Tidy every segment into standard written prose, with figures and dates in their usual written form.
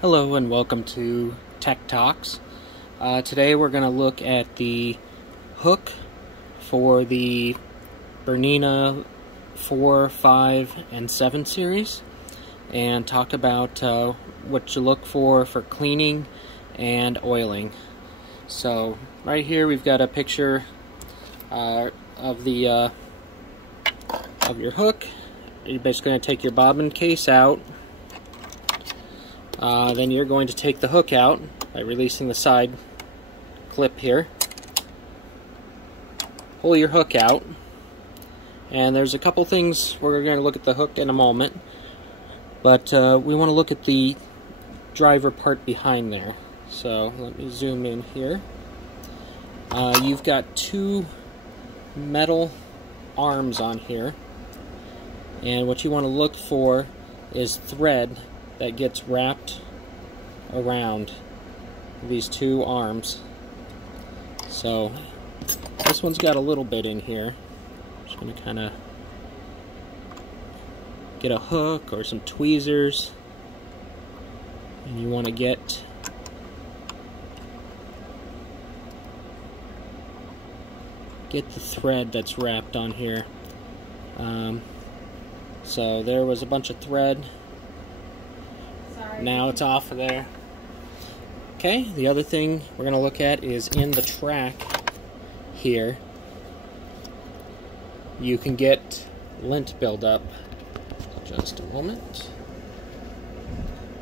Hello and welcome to Tech Talks. Today we're going to look at the hook for the Bernina 4, 5, and 7 series and talk about what you look for cleaning and oiling. So right here we've got a picture of your hook. You're basically going to take your bobbin case out. Then you're going to take the hook out by releasing the side clip here. Pull your hook out, and there's a couple things. We're going to look at the hook in a moment, but we want to look at the driver part behind there. So let me zoom in here. You've got two metal arms on here, and what you want to look for is thread that gets wrapped around these two arms. So this one's got a little bit in here. Just going to kind of get a hook or some tweezers, and you want to get the thread that's wrapped on here. So there was a bunch of thread. Now it's off of there. Okay, the other thing we're going to look at is in the track here. You can get lint buildup. Just a moment.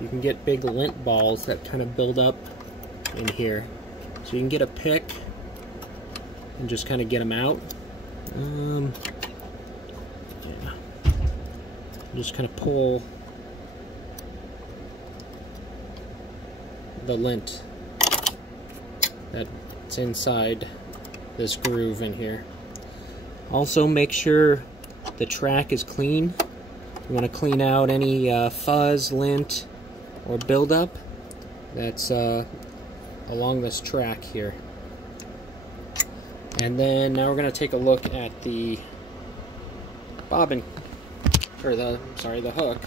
You can get big lint balls that kind of build up in here. So you can get a pick and just kind of get them out. Yeah. Just kind of pull the lint that's inside this groove in here. Also, make sure the track is clean. You want to clean out any fuzz, lint, or buildup that's along this track here. And then now we're going to take a look at the bobbin, or the hook.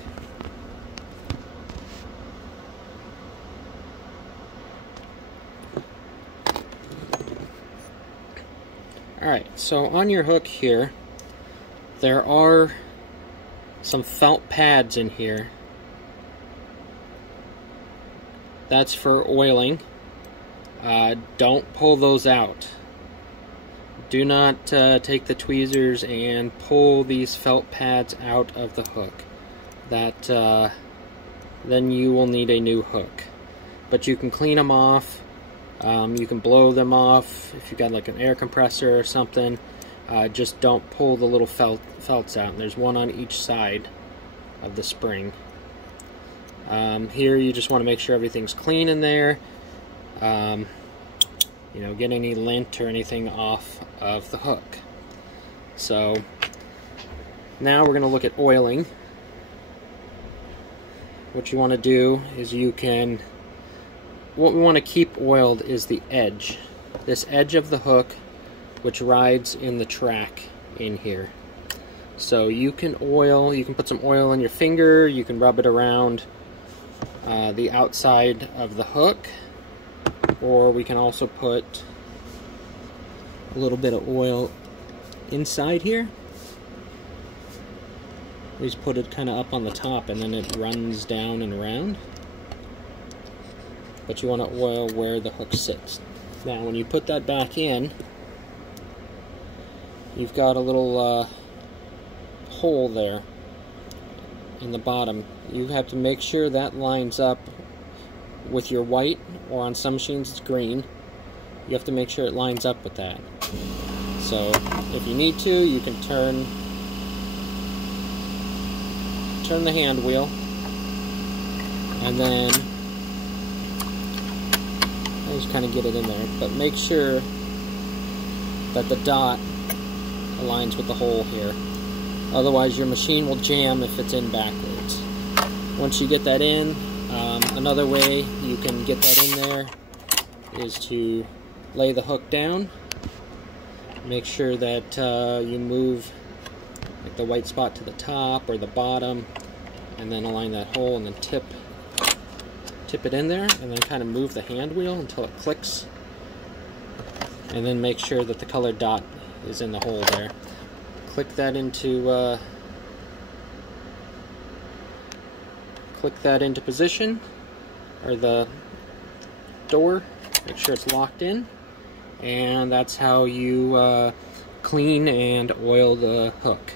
Alright, so on your hook here, there are some felt pads in here. That's for oiling. Don't pull those out. Do not take the tweezers and pull these felt pads out of the hook. Then you will need a new hook. But you can clean them off. You can blow them off if you've got like an air compressor or something. Just don't pull the little felts out. And there's one on each side of the spring. Here you just want to make sure everything's clean in there. You know, get any lint or anything off of the hook. So now we're going to look at oiling. What you want to do is what we want to keep oiled is the edge. This edge of the hook, which rides in the track in here. So you can put some oil on your finger, you can rub it around the outside of the hook, or we can also put a little bit of oil inside here. We just put it kind of up on the top and then it runs down and around. But you want to oil where the hook sits. Now when you put that back in, you've got a little hole there in the bottom. You have to make sure that lines up with your white, or on some machines it's green. You have to make sure it lines up with that. So if you need to, you can turn the hand wheel, and then just kind of get it in there, but make sure that the dot aligns with the hole here. Otherwise your machine will jam if it's in backwards. Once you get that in, another way you can get that in there is to lay the hook down. Make sure that you move like the white spot to the top or the bottom, and then align that hole and then tip tip it in there, and then kind of move the hand wheel until it clicks, and then make sure that the colored dot is in the hole there. Click that into position, or the door. Make sure it's locked in, and that's how you clean and oil the hook.